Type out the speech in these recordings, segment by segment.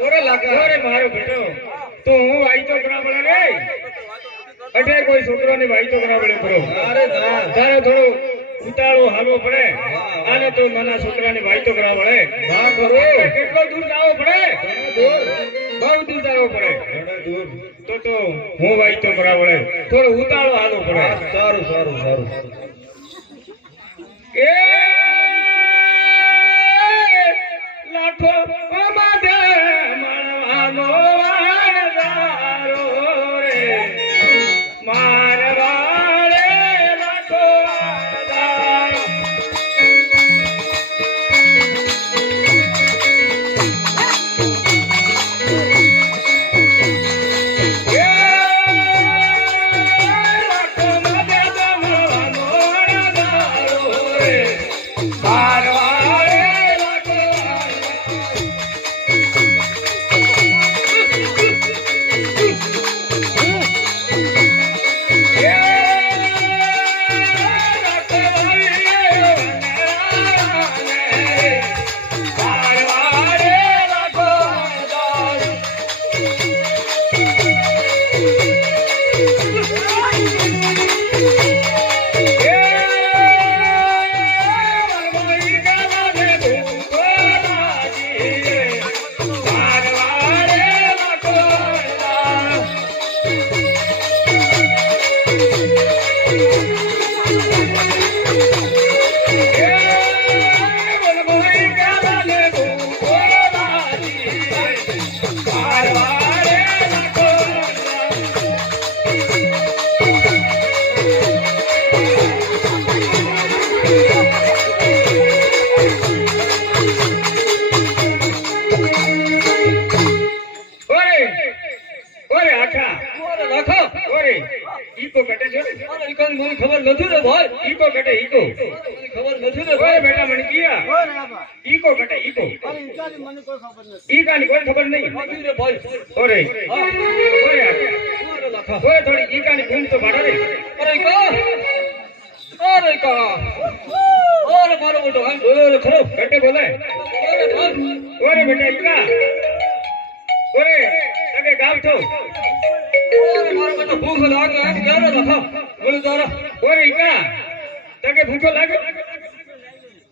ઓરે લાકા ઓરે મારો બેટો તો હું વાઈ તો કરા પડે રે અટે કોઈ છોકરાની વાઈ તો કરા પડે કરો અરે ના તારે થોડું ઉતાળો હાલવો પડે આને તો નાના છોકરાની વાઈ તો કરા પડે હા કરો કેટલો દૂર જાવો પડે દૂર બહુ દૂર જાવો પડે ઘણા દૂર તો હું વાઈ તો કરા પડે થોડો ઉતાળો હાલવો પડે સારું સારું સારું એ લાખો માદે માણવાનો વાણદારો રે મારવાડે લાખો વાણદારો લાખો માદે માણવાનો વાણદારો રે મારવાડે લાખો ખબર નથી રે ભાઈ ઈકો કટે ઈકો ખબર નથી રે ઓય બેટા મને કિયા ઈકો કટે ઈકો ઈકાની કોઈ ખબર નહીં રે ભાઈ ઓરે હા ઓરે અરે લાખા ઓય થોડી ઈકાની ભૂલ તો પાડો રે અરે કા ઓરે મારો મોટો હા બોલો રે ખરો કટે બોલે ઓરે બેટા ઈકા ઓરે તકે ગાવ છો ઓરે મારો મોટો ભૂખ લાગે ક્યારે લાખા બોલો તારા ઓરે ઈકા તકે ભૂખો લાગે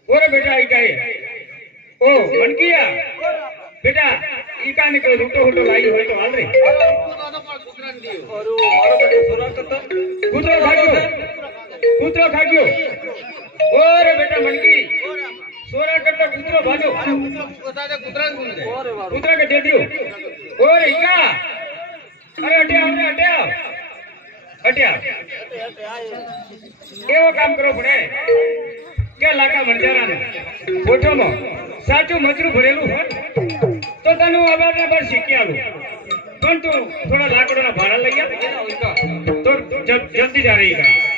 ઓરે બેટા ઈકા ઓ મનકિયા બેટા ઈકા ને કોઈ રૂટો હુટો લાવી હોય તો હાલ રે અરે મારો બેટો સુરા કરતા કૂતરો ખાગ્યો ઓરે બેટા મનકી સોરા કરતા કૂતરો ભાજો કૂતરા કે દે દિયો ઓરે ઈકા અરે અટ્યા કેવો કામ કરો પડે કે લાકા મંજારાને ગોઠોમાં સાચું મજરું ભરેલું હોય તો તને હું અવાજ ને બસ શીખી આલું પણ તું થોડા લાકડાના ભાડા લઈ આવ તો જલ્દી જા રહી કા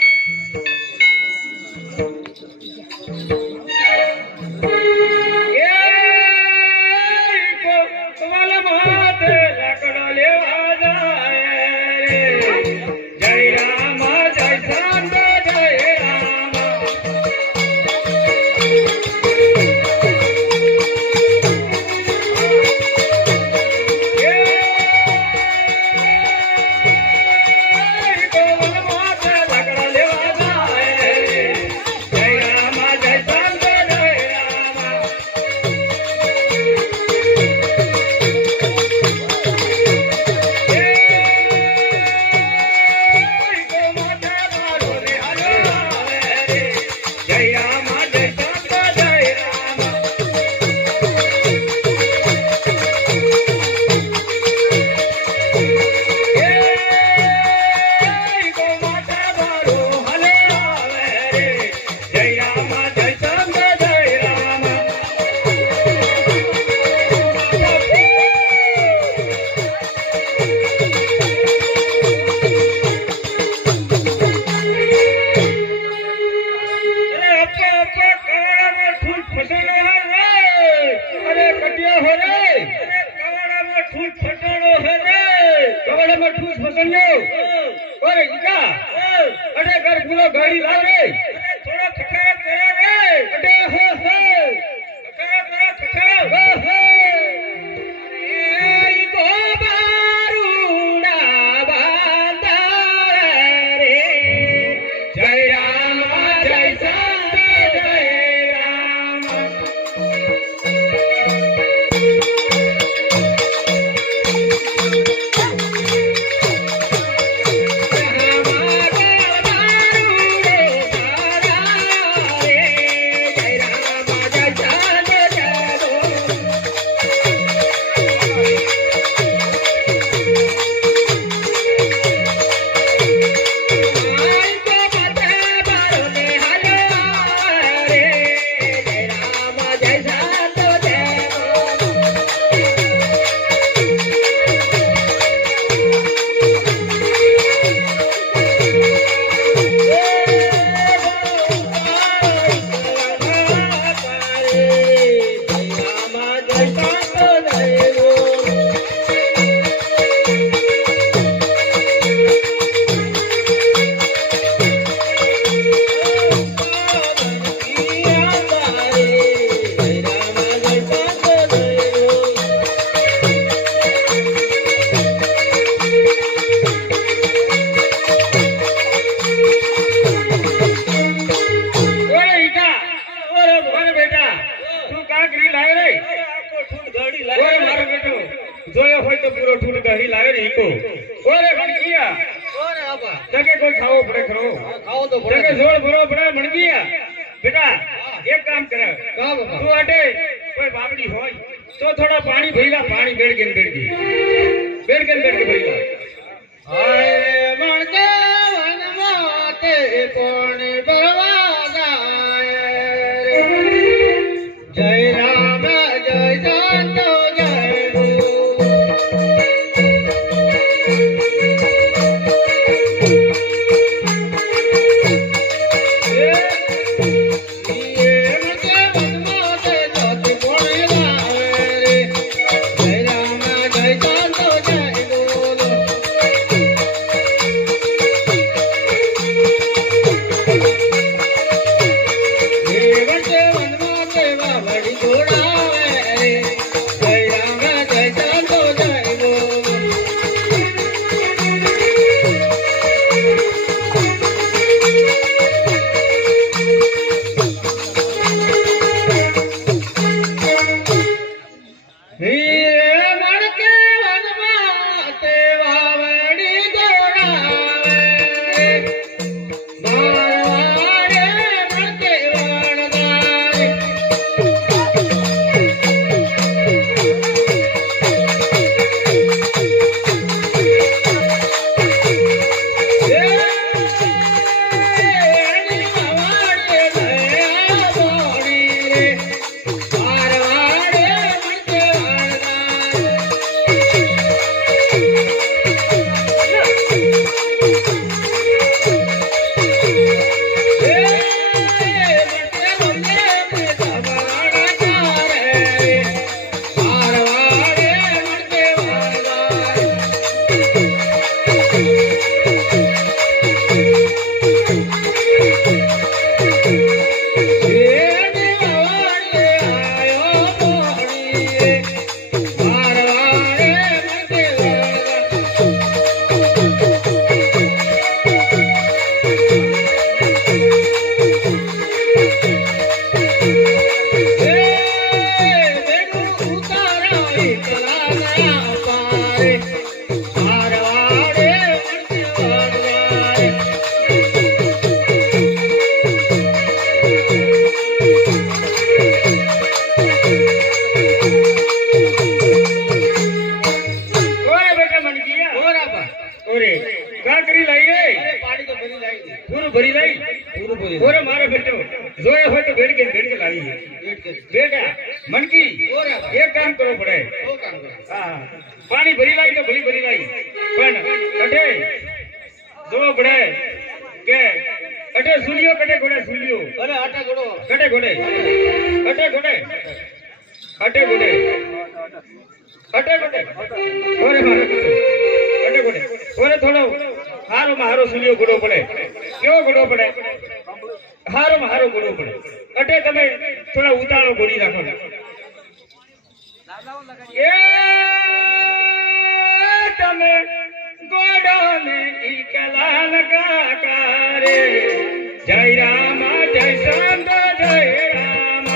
જોયો હોય તો પૂરો ઠૂઠ ગહી લાવે ને ઈકો ઓરે મણકિયા ઓરે આપા તકે કોઈ ખાવો પડે ખરો ખાવો તો તકે પડે જોડ ભરો પડે મણકિયા બેટા એક કામ કર કા બાપા તું અટે કોઈ બાવડી હોય તો થોડા પાણી ભરીલા પાણી બેડકે ભરીલા હાય મણકે વનમાં તે કોણ ભરવા જાય રે જય રામ જય સંતો જય ગુરુ ઓરે મારો બેટો જોયો હોય તો બેડકે લાવી બેટા મણકી એક કામ કરવો પડે હા પાણી ભરી લાવી તો ભરી લાવી પણ અટે જોવો પડે કે અટે સુલિયો કટે ઘોડે સુલિયો અરે આટા ગોળો કટે ઘોડે ઓરે મારો કટે ઘોડે ઓરે થોડો હારો સુલિયો ઘોડો પડે કેવો ઘોડો પડે હારો ઘોડો પડે અટે તમે થોડા ઉતાળો ઘોડી રાખો એ તમે ગોડો ને ઈકલા લગા રે જય રામ જય સંત જય રામ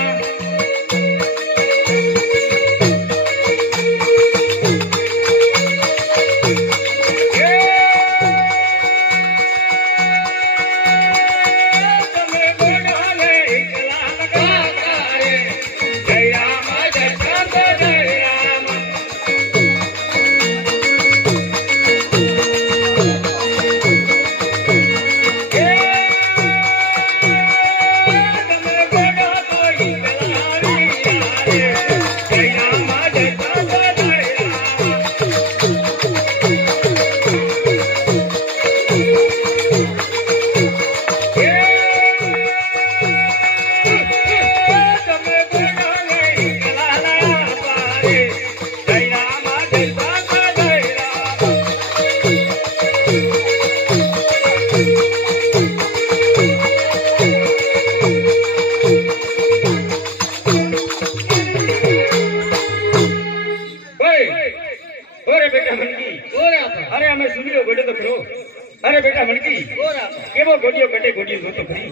અરે અમે સુનિયો ગોડ્યો તો ખરો અરે બેટા મણકી કેવો ગોડિયો કટે ગોડિયો જોતો ખરી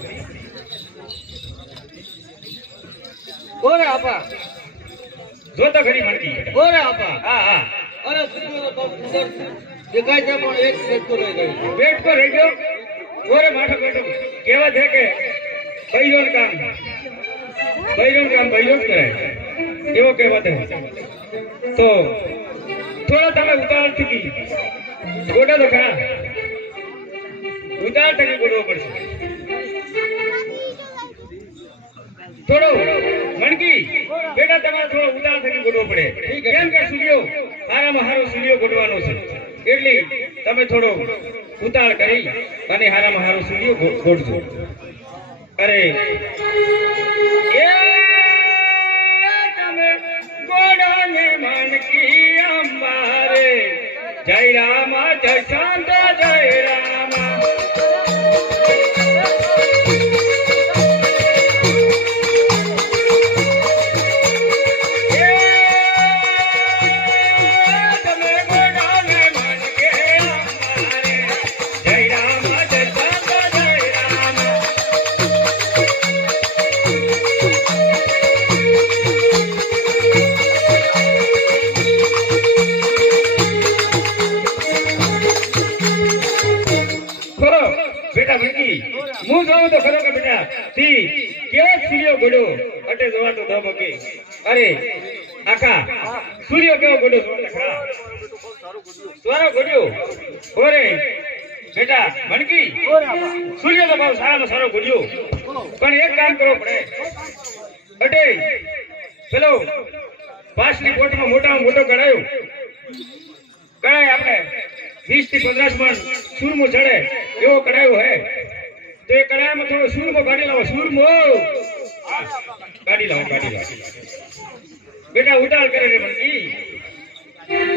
ઓરે આપા જોતો ખરી મણકી ઓરે આપા હા દેખાય છે પણ એક બેઠકો રહી ગયો. બેઠકો રહી ગયો ઓરે માથો બેઠો કહેવા છે કે બૈરોન કામ બૈરોન કરાય એવો કહેવત છે. તો થોડા તમે ઉતાવળ થકી ગોડા તો ખરા ઉતાવળ થકી ગોડવો પડશે. થોડો મણકી બેટા તમારે થોડો ઉતાવળ થકી ગોડવો પડે. કેમ કે સૂર્યો હારામાં હારો સૂર્યો ગોડવાનો છે એટલે તમે થોડો ઉતાવળ કરી અને હારામાં હારો સૂર્યો ગોડજો. અરે એ તમે ગોડાને મણકી અંબારે જય રામ જય શાંત જય રામ. હું જોઉં તો ખરો કે બેટા તી કેવો સૂર્યો ગોડો અટે જોવા તો દમ કે અરે આખા સૂર્યો કેવો ગોડો સારો ગોડ્યો ઓરે બેટા મણકી સૂર્યો તો બહુ સારો ગોડ્યો પણ એક કામ કરવો પડે અટે ચલો પાછલી કોટમાં મોટામાં મોટો કરાયો આપણે 20 થી 50 મણ સૂરમો ચડે એવો કરાયો હે તો એ કડાયામાં થોડો સૂરમો કાઢી લાવો. સૂરમો કાઢી લાવો બેટા ઉતાળ કરે રે મણકી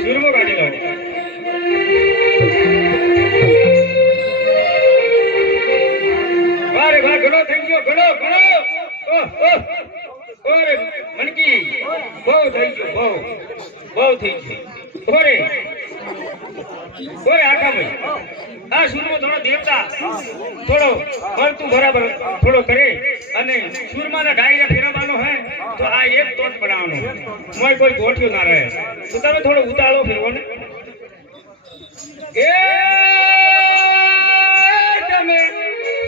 સૂરમો કાઢી લાવો. વારે વાહ ઘણો થઈ ગયો ઘણો ઓરે મણકી બહુ થઈ ગયો બહુ થઈ ગયો ઓરે આખા ભાઈ આ સૂરમો થોડો દેવતા થોડો મળતું બરાબર થોડો કરે અને સૂરમાના ડાયરા ફેરવવાનો હે તો આ એક તોત બનાવવાનો મોય કોઈ ગોઠ્યો ના રહે તો તમે થોડો ઉતાળો ફેરવો ને. એ તમે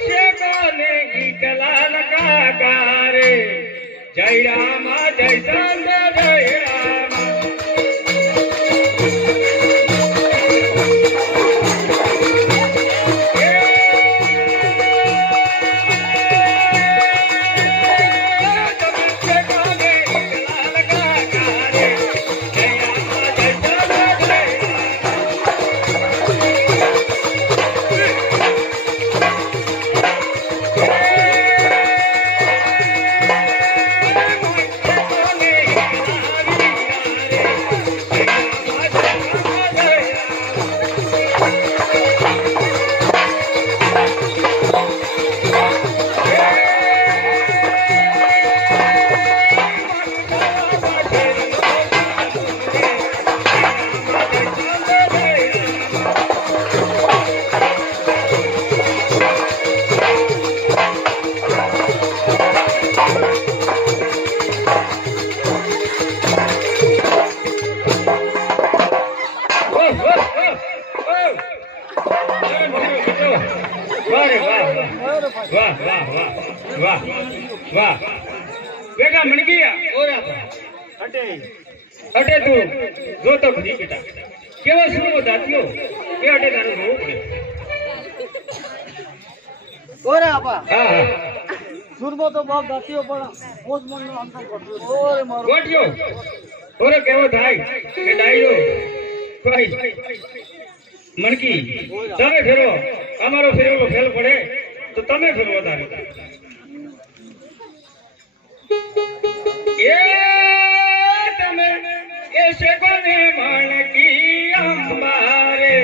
શેકાને ઈકલાલ કાકારે જય રામ જય શાંત જય રામ. વાહ બેટા મણકી અટે તું જોતો ખરી બેટા કેવો સૂરમો દાત્યો એ અટે તારું જોવું પડે. ઓરે આપા હા સુરમો તો બહુ દાત્યો પણ પોસ્ટમન નો અંતર પડ્યો ઓરે મારો ગોઠ્યો ઓરે કેવો થાય કે ડાયરો કોઈ મણકી તમે ફેરો અમારો ફેરવેલો ફેલ પડે તો તમે ફેરવો તારે. એ તમે એ શેકોને મણકી અંબારે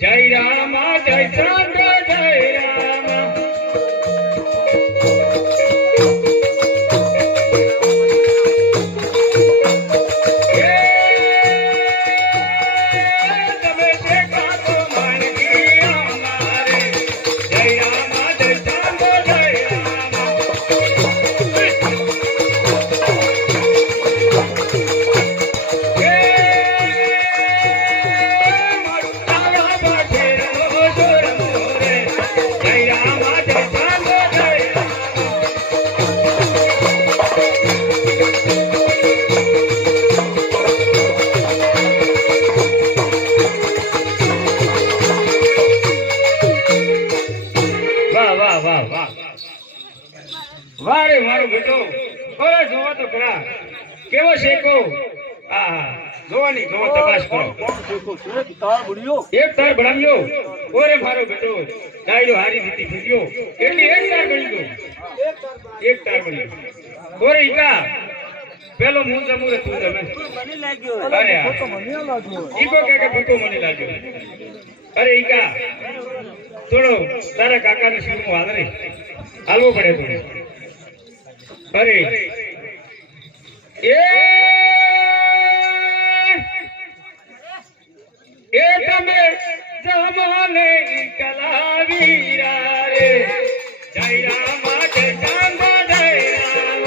જય રામ જય શાંત જય રામ. જોવાની જો તપાસ કરો એક તાર બળ્યો એક તાર ભણાવ્યો ઓરે મારો બેટો ડાયરો હારી દીધી ફૂટ્યો એટલે એક તાર બળી ગયો એક તાર બળ્યો ઓરે ઈકા પેલો મું જમુરે તું જમે મને લાગ્યો અરે આ. તો મને લાગ્યો ઈકો કે ભૂકો મને લાગ્યો અરે ઈકા થોડો તારા કાકાને શું વાદરે હાલવો પડે થોડો અરે એ તમે જમાને કલાવીરા રે જય રામ જય ચાંદ જય રામ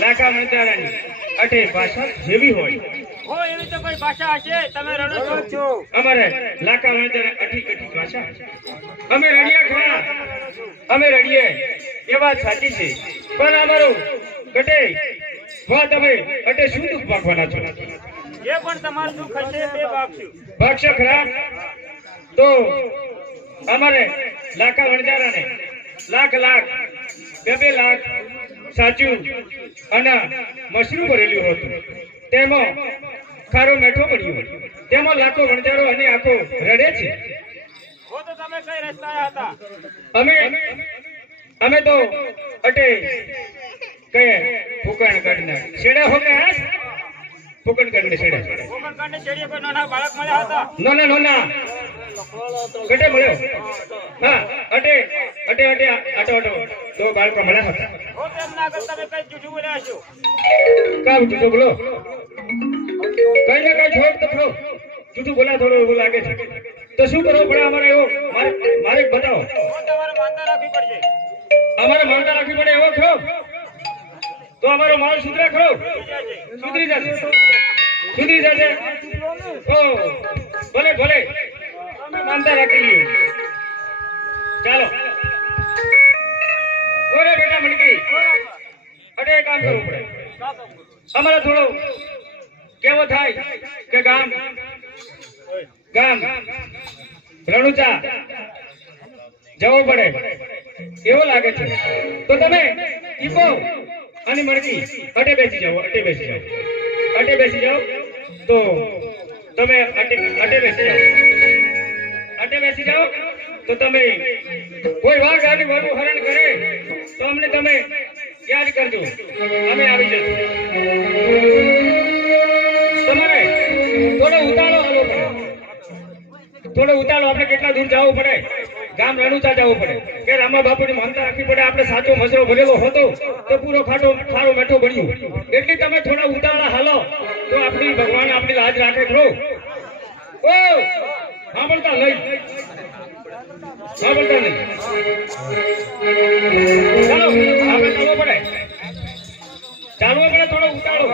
લાકા મંચારાની અટે ભાષા જેવી હોય હો એવી તો કોઈ ભાષા હશે તમે રડો છો અમારે લાકા મંચારા અઠી કઠી ભાષા અમે રડિયા ખરા અમે રડીએ એ વાત સાચી છે પણ અમારું કટે વાત અમે અટે શું દુઃખ પાકવાના છો જે પણ તમારું દુઃખ હશે તે વાગશું ભાગશો ખરા તો અમારે લાકા વણજારાને લાખ લાખ બે લાખ સાચું અને મશરૂ ભરેલું હતું તેમાં ખારો મેઠો પડ્યો તેમાં લાખો વણજારો અને આખો રડે છે હો તો તમે કઈ રસ્તા હતા અમે તો અટે કે ફૂકણ કાઢના છેડા હો કે હાથ ફૂકણ કાઢને છેડા કોકણ કાંડે ચડીએ કોઈ નાના બાળક મળ્યા હતા નોના કટે મળ્યો હા અટે આટો તો બાળકો મળ્યા હતા હો તેમના આગળ તમે કઈ જૂઠું બોલ્યા છો કામ જૂઠું બોલો કઈ ને કઈ છોડ તો ખરો જૂઠું બોલા થોડું એવું લાગે છે તો શું કરવું પડે અમારે એવો મારે બતાવો હો તમારે માનતા રાખવી પડશે અમારે માનતા રાખવી પડે એવો ખરો તો અમારો માલ સુધરે ખરો? સુધરી જશે. સુધરી જશે. તો ભલે ભલે અમે માનતા રાખી લઈએ. ચાલો ઓરે બેટા મણકી, અટે એક કામ કરવું પડે. અમારે થોડો કેવો થાય કે ગામ રણુચા જવું પડે એવો લાગે છે. તો તમે ઈપો અને મણકી અટે બેસી જાઓ. તો તમે અટે બેસી જાઓ. તો તમે કોઈ વાઘ આની વરુ હરણ કરે તો અમને તમે યાદ કરજો, અમે આવી જશું. તમારે થોડો ઉતાળો હાલવો પડે. આપણે કેટલા દૂર જવું પડે? ગામ રણુચા જવું પડે કે રામા બાપુની માનતા રાખવી પડે. આપણે સાચો મસરો ભરેલો હતો તો પૂરો ખારો મેઠો બન્યું. એટલે તમે થોડા ઉતાળા હાલો તો આપણી ભગવાન આપણી લાજ રાખે ખરો. ઓ સાંભળતા નહીં. ચાલો આપણે ચાલવો પડે થોડો ઉતાળો.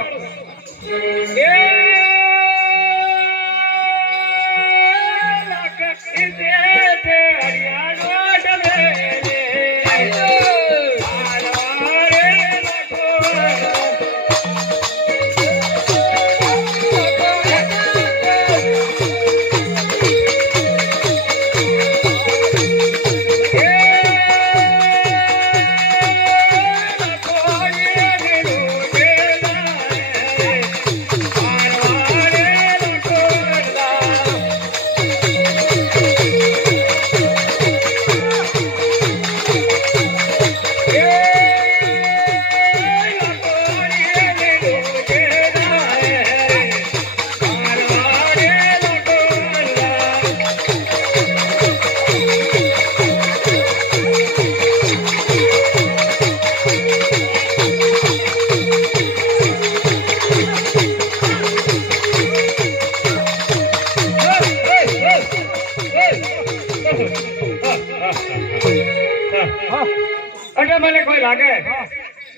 અટે મને કોઈ લાગે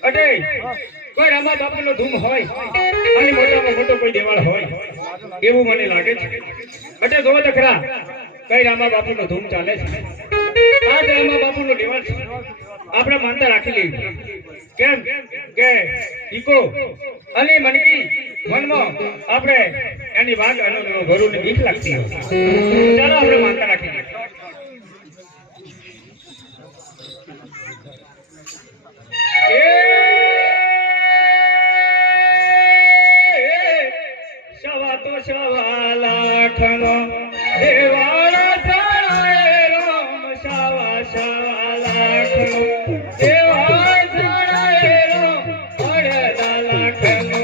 અટે કોઈ રામા બાપુનો ધૂમ હોય અને મોટામાં મોટો કોઈ દેવાળ હોય એવું મને લાગે છે. અટે જોવો તો ખરા કઈ રામા બાપુનો ધૂમ ચાલે છે. આ જ રામા બાપુનો દેવાળ છે. આપણે માનતા રાખી લેવી. કેમ કે ઈકો અને મનકી મનમાં આપણે એની વાત અને ઘરોની બીક લાગતી હોય. ચાલો આપણે માનતા રાખી લઈએ. સવા લાખનો દેવાળા ચડાય રામ. સવા લાખનો દેવાળ ચડાય રામ. 18 લાખનો